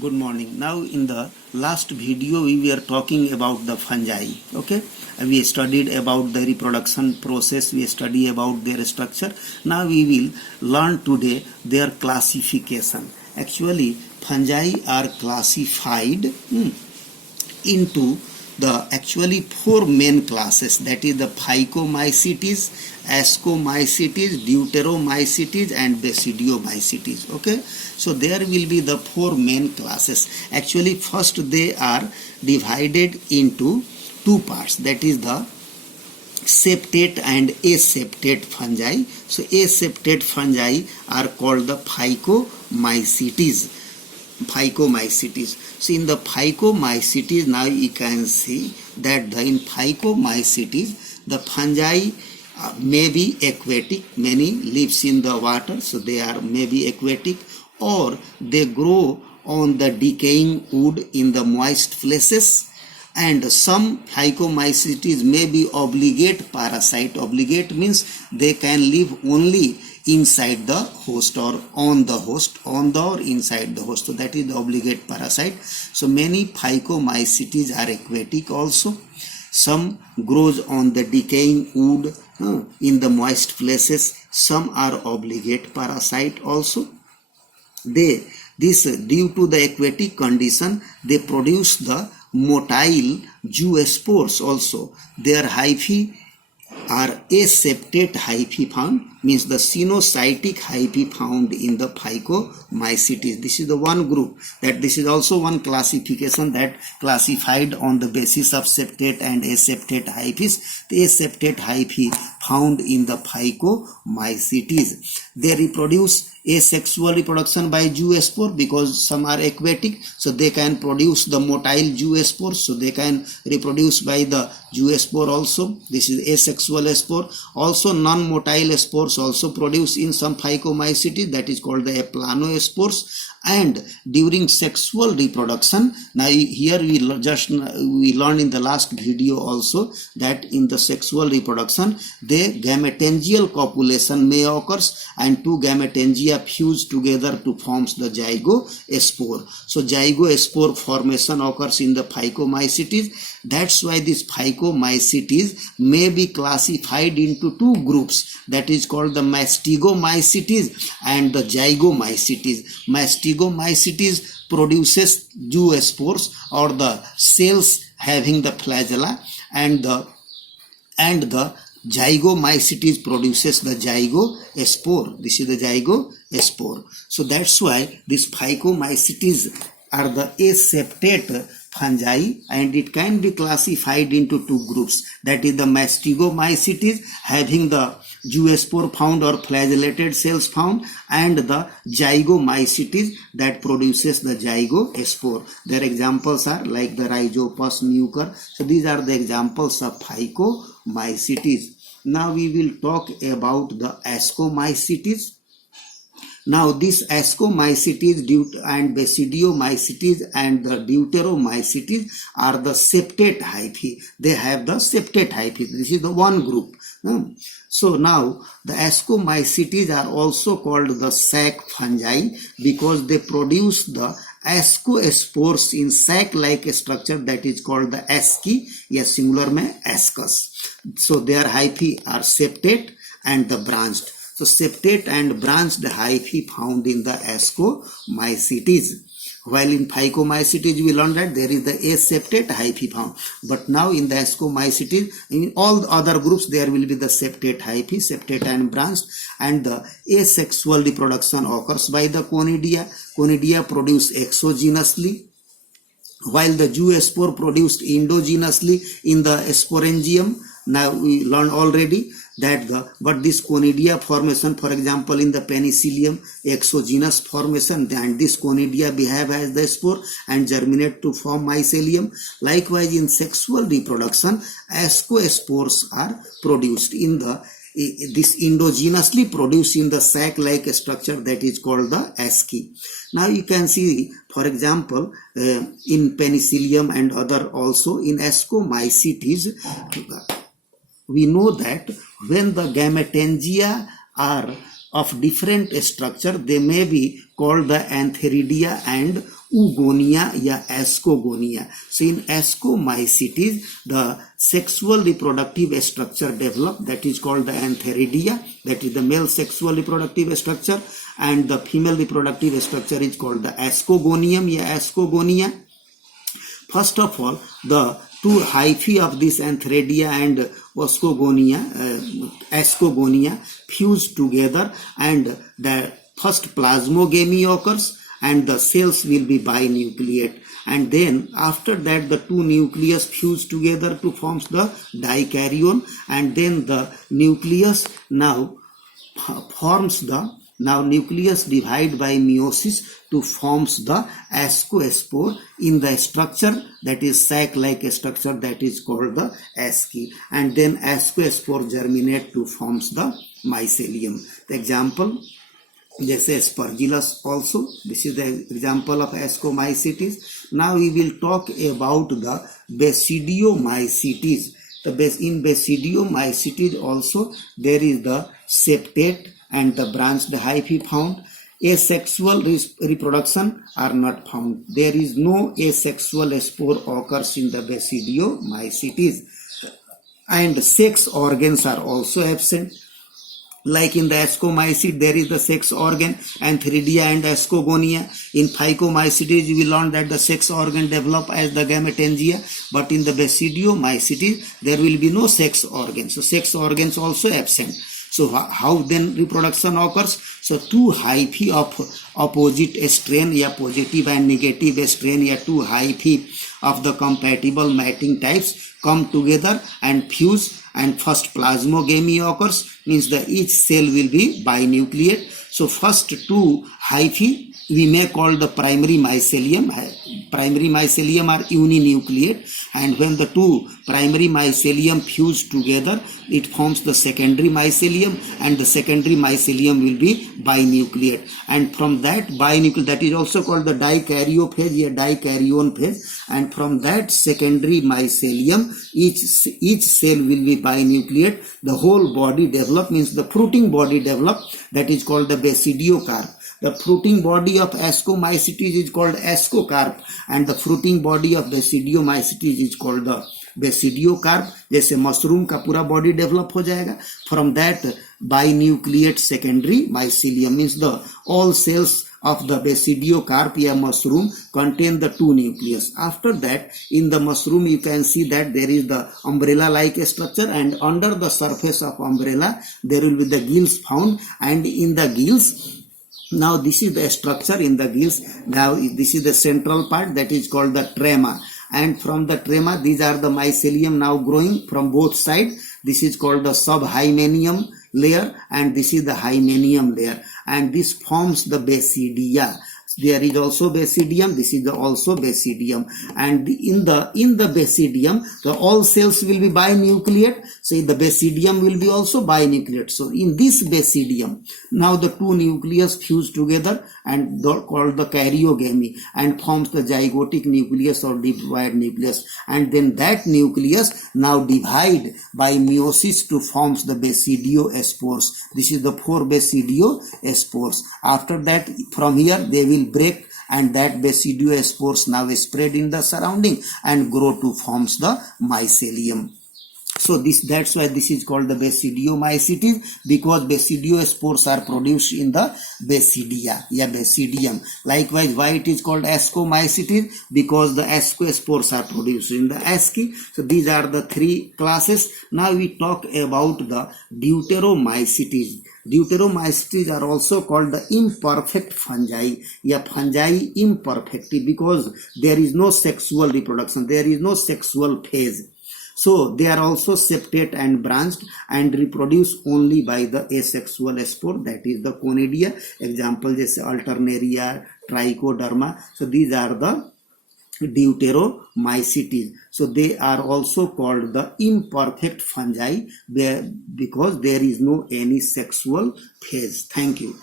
Good morning. Now in the last video we were talking about the fungi. Okay, we studied about the reproduction process, we study about their structure. Now we will learn today their classification. Actually fungi are classified into the actually four main classes, that is the Phycomycetes, Ascomycetes, Deuteromycetes and Basidiomycetes. Okay, so there will be the four main classes. Actually first they are divided into two parts, that is the septate and aseptate fungi. So aseptate fungi are called the Phycomycetes. So in the Phycomycetes, now you can see that in Phycomycetes the fungi may be aquatic, many lives in the water, so they are maybe aquatic, or they grow on the decaying wood in the moist places, and some Phycomycetes may be obligate parasite. Obligate means they can live only inside the host or on the host, on the or inside the host, so that is the obligate parasite. So many Phycomycetes are aquatic also. Some grows on the decaying wood in the moist places. Some are obligate parasite also. Due to the aquatic condition, they produce the motile zoospores also. Their hyphae are aseptate hyphae found, means the cenocytic hyphae found in the Phycomycetes. This is the one group, that this is also one classification that classified on the basis of septate and aseptate hyphae. The aseptate hyphae found in the Phycomycetes, they reproduce asexual reproduction by zoospore, because some are aquatic, so they can produce the motile zoospore, so they can reproduce by the zoospore also. This is asexual spore. Also non-motile spores also produce in some Phycomycetes, that is called the aplanospores. And during sexual reproduction, now here we learned in the last video also that in the sexual reproduction the gametangial copulation may occur and two gametangia fuse together to forms the zygospore. So zygospore formation occurs in the Phycomycetes. That's why this Phycomycetes may be classified into two groups, that is called the Mastigomycetes and the Zygomycetes. Mastigomycetes produces zoospores, or the cells having the flagella, and the Zygomycetes produces the zygospore. This is the zygospore. So that's why these Phycomycetes are the aseptate fungi, and it can be classified into two groups, that is the Mastigomycetes having the zoospore found or flagellated cells found, and the Zygomycetes that produces the zygospore. Their examples are like the Rhizopus, Mucor. So these are the examples of Phycomycetes. Now we will talk about the Ascomycetes. Now this Ascomycetes and Basidiomycetes and the Deuteromycetes are the septate hyphae. They have the septate hyphae. This is the one group. So now the Ascomycetes are also called the sac fungi, because they produce the ascospores in sac-like structure, that is called the asci, या singular में ascus. So their hyphae are septate and the branched. So septate and branched hyphae found in the Ascomycetes. While in Phycomycetes we learned that there is the aseptate hyphae found, but now in the Ascomycetes, in all the other groups, there will be the septate hyphae, septate and branched, and the asexual reproduction occurs by the Conidia. Conidia produce exogenously, while the zoospore produced endogenously in the sporangium. Now we learned already that but this Conidia formation, for example in the Penicillium, exogenous formation, and this Conidia behave as the spore and germinate to form mycelium. Likewise in sexual reproduction, ascospores are produced in the this endogenously produced in the sac-like structure, that is called the asci. Now you can see, for example, in Penicillium and other also in Ascomycetes, we know that when the gametangia are of different structure, they may be called the antheridia and oogonia या ascogonia. So in ascomycetes, the sexual reproductive structure develop, that is called the antheridia, that is the male sexual reproductive structure, and the female reproductive structure is called the ascogonium या ascogonia. First of all, the two hyphae of this antheridia and ascogonia fuse together, and the first plasmogamy occurs, and the cells will be binucleate, and then after that the two nucleus fuse together to forms the dikaryon, and then the nucleus now forms the nucleus divide by meiosis to forms the ascospore in the structure, that is sac-like structure, that is called the asci, and then ascospore germinate to forms the mycelium. The example, जैसे aspergillus also, this is the example of ascomycetes. Now we will talk about the basidiomycetes. In basidiomycetes also there is the septate and the branched hyphae found. Asexual reproduction are not found. There is no asexual spore occurs in the basidiomycetes, and sex organs are also absent. Like in the ascomycete, there is the sex organ, antheridia and ascogonia. In phycomycetes, you will learn that the sex organ develop as the gametangia, but in the basidiomycetes, there will be no sex organ. So sex organs also absent. So how then reproduction occurs? So two hyphae of opposite strain, या positive and negative strain, या two hyphae of the compatible mating types come together and fuse, and first plasmogamy occurs, means the each cell will be binucleate. So first two hyphae we may call the primary mycelium. Primary mycelium are uninucleate, and when the two primary mycelium fuse together, it forms the secondary mycelium, and the secondary mycelium will be binucleate, and from that binucleate, that is also called the dikaryophase, या dikaryon phase, and from that secondary mycelium each cell will be binucleate. The whole body develop, means the fruiting body develop, that is called the basidiocarp. The fruiting body of ascomycetes is called ascocarp, and the fruiting body of basidiomycetes is called the basidiocarp. जैसे mushroom का पूरा body develop हो जाएगा. From that binucleate secondary mycelium, means the all cells of the basidiocarp या mushroom contain the two nucleus. After that, in the mushroom you can see that there is the umbrella like structure, and under the surface of umbrella there will be the gills found, and in the gills, now this is the structure in the gills. Now this is the central part, that is called the trema, and from the trema these are the mycelium now growing from both sides. This is called the subhymenium layer, and this is the hymenium layer, and this forms the basidia. There is also basidium, this is also basidium, and in the basidium the all cells will be binucleate. So the basidium will be also binucleate. So in this basidium, now the two nucleus fuse together and called the karyogamy, and forms the zygotic nucleus or diploid nucleus, and then that nucleus now divide by meiosis to forms the basidiospores. This is the 4 basidiospores. After that, from here they will break, and that basidiospores now spread in the surrounding and grow to forms the mycelium. So that's why this is called the basidiomycetes, because basidiospores are produced in the basidia, basidium. Likewise, why it is called ascomycetes? Because the ascospores are produced in the asci. So these are the 3 classes. Now we talk about the deuteromycetes. Deuteromycetes are also called the imperfect fungi, fungi imperfecti, because there is no sexual reproduction, there is no sexual phase. So they are also septate and branched and reproduce only by the asexual spore, that is the conidia. Example जैसे alternaria, trichoderma. So these are the deuteromycetes. So they are also called the imperfect fungi because there is no any sexual phase. Thank you.